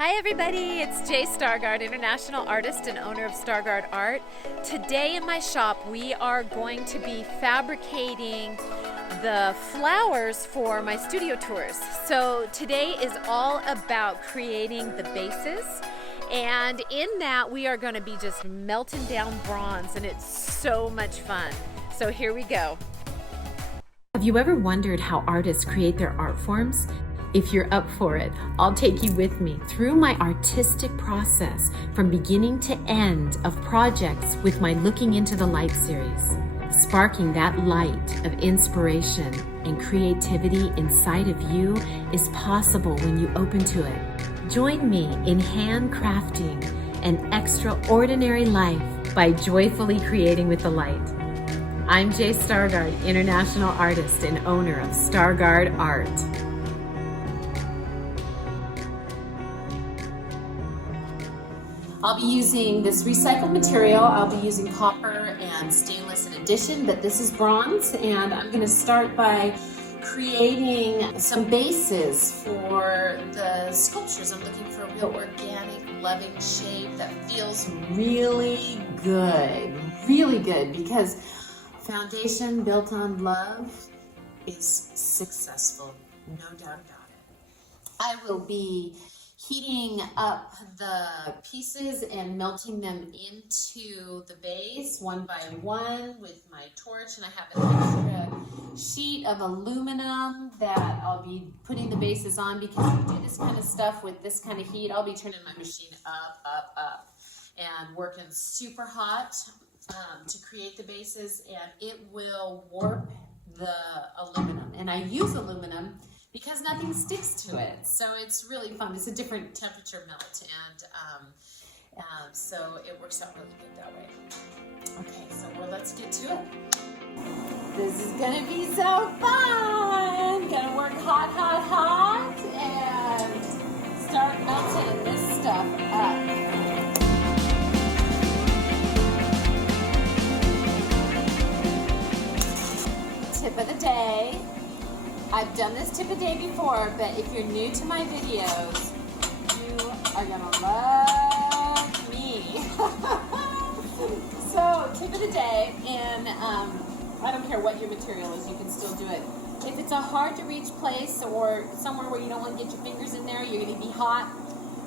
Hi everybody, it's Stargaard, international artist and owner of Stargaard Art. Today in my shop we are going to be fabricating the flowers for my studio tours. So today is all about creating the bases, and in that we are going to be just melting down bronze, and it's so much fun. So here we go. Have you ever wondered how artists create their art forms? If you're up for it, I'll take you with me through my artistic process from beginning to end of projects with my Looking into the Light series. Sparking that light of inspiration and creativity inside of you is possible when you open to it. Join me in handcrafting an extraordinary life by joyfully creating with the light. I'm Stargaard, international artist and owner of Stargaard Art. I'll be using this recycled material. I'll be using copper and stainless in addition, but this is bronze, and I'm going to start by creating some bases for the sculptures. I'm looking for a real organic, loving shape that feels really good, because foundation built on love is successful, no doubt about it. I will be heating up the pieces and melting them into the base one by one with my torch, and I have an extra sheet of aluminum that I'll be putting the bases on, because to do this kind of stuff with this kind of heat, I'll be turning my machine up and working super hot to create the bases, and it will warp the aluminum. And I use aluminum because nothing sticks to it, so it's really fun. It's a different temperature melt, and so it works out really good that way. Okay, so let's get to it. This is gonna be so fun. Gonna work hot, and start melting this stuff up. Tip of the day. I've done this tip a day before, but if you're new to my videos, you are gonna love me. So, tip of the day, and I don't care what your material is, you can still do it. If it's a hard to reach place or somewhere where you don't want to get your fingers in there, you're gonna be hot,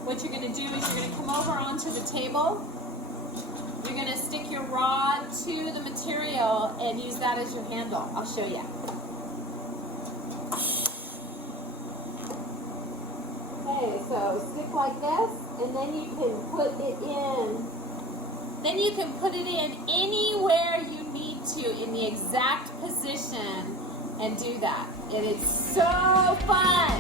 what you're gonna do is you're gonna come over onto the table, you're gonna stick your rod to the material and use that as your handle. I'll show you. Okay, so stick like this, and then you can put it in. Then you can put it in anywhere you need to in the exact position and do that. It is so fun.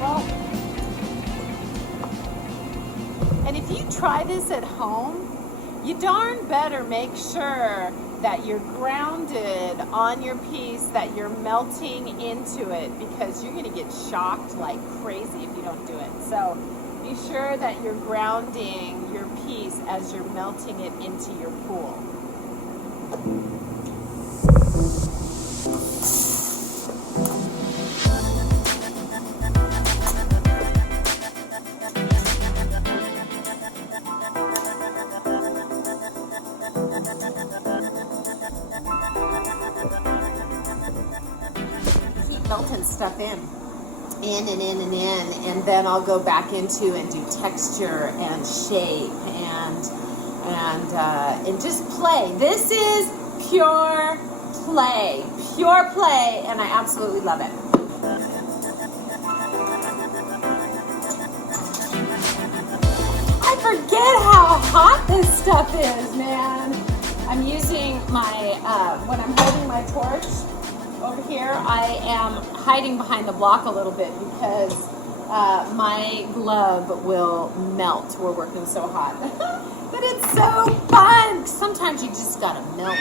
Well, and if you try this at home, you darn better make sure that you're grounded on your piece, that you're melting into it, because you're gonna get shocked like crazy if you don't do it. So be sure that you're grounding your piece as you're melting it into your pool. Melting stuff in, and then I'll go back into and do texture and shape and just play. This is pure play, and I absolutely love it. I forget how hot this stuff is, man. I'm using my when I'm holding my torch over here, I am hiding behind the block a little bit because my glove will melt. We're working so hot. But it's so fun. Sometimes you just gotta melt.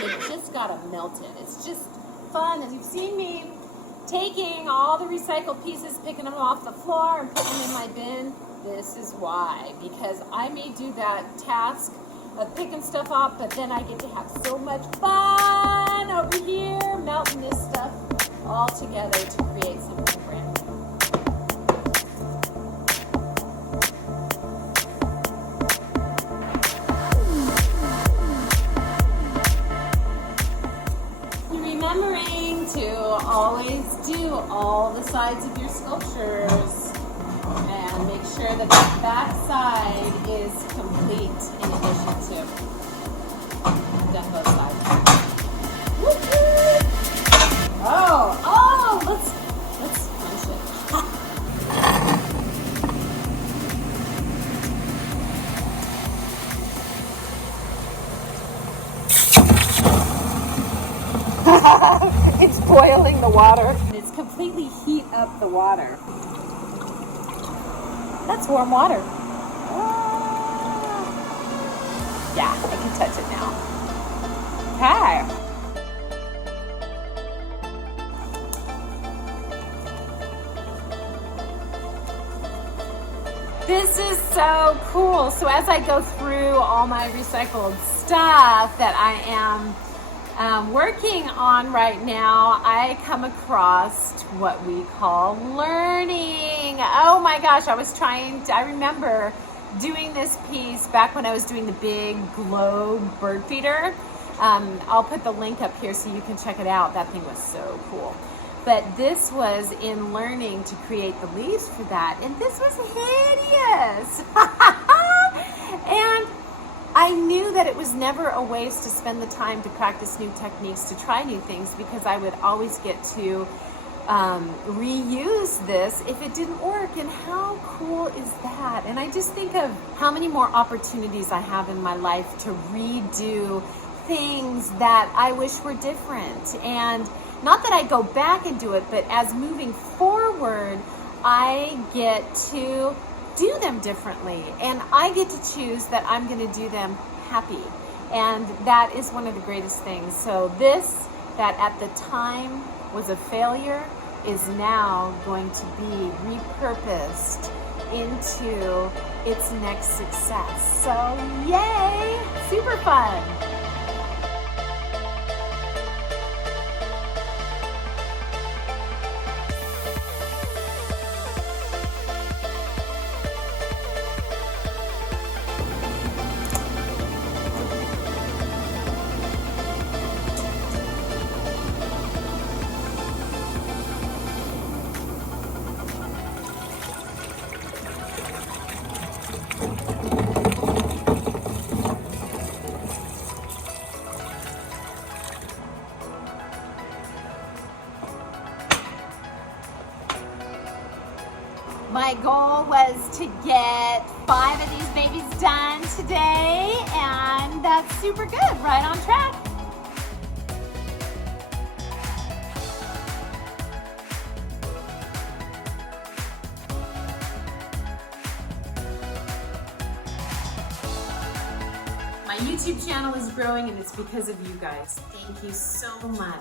You just gotta melt it. It's just fun. And you've seen me taking all the recycled pieces, picking them off the floor and putting them in my bin. This is why, because I may do that task of picking stuff off, but then I get to have so much fun over here melting this stuff all together to create something brand new. Remembering to always do all the sides of your sculptures and make sure that the back side is complete in addition to. I've done both sides. Woo-hoo! Oh, let's punch it. It's boiling the water. It's completely heat up the water. That's warm water. Yeah, I can touch it now. Okay. This is so cool. So as I go through all my recycled stuff that I am working on right now, I come across what we call learning. Oh my gosh, I remember doing this piece back when I was doing the big globe bird feeder. I'll put the link up here so you can check it out. That thing was so cool. But this was in learning to create the leaves for that, and this was hideous. And I knew that it was never a waste to spend the time to practice new techniques, to try new things, because I would always get to reuse this if it didn't work. And how cool is that? And I just think of how many more opportunities I have in my life to redo things that I wish were different. And not that I go back and do it, but as moving forward, I get to do them differently, and I get to choose that I'm going to do them happy, and that is one of the greatest things. So this, that at the time was a failure, is now going to be repurposed into its next success. So yay, super fun. My goal was to get 5 of these babies done today, and that's super good, right on track. My YouTube channel is growing, and it's because of you guys. Thank you so much.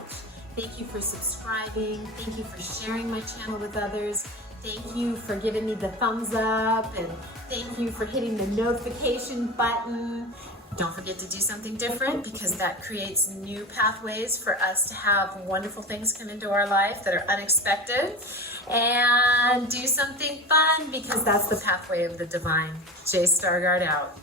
Thank you for subscribing. Thank you for sharing my channel with others. Thank you for giving me the thumbs up, and thank you for hitting the notification button. Don't forget to do something different, because that creates new pathways for us to have wonderful things come into our life that are unexpected. And do something fun, because that's the pathway of the divine. J. Stargaard out.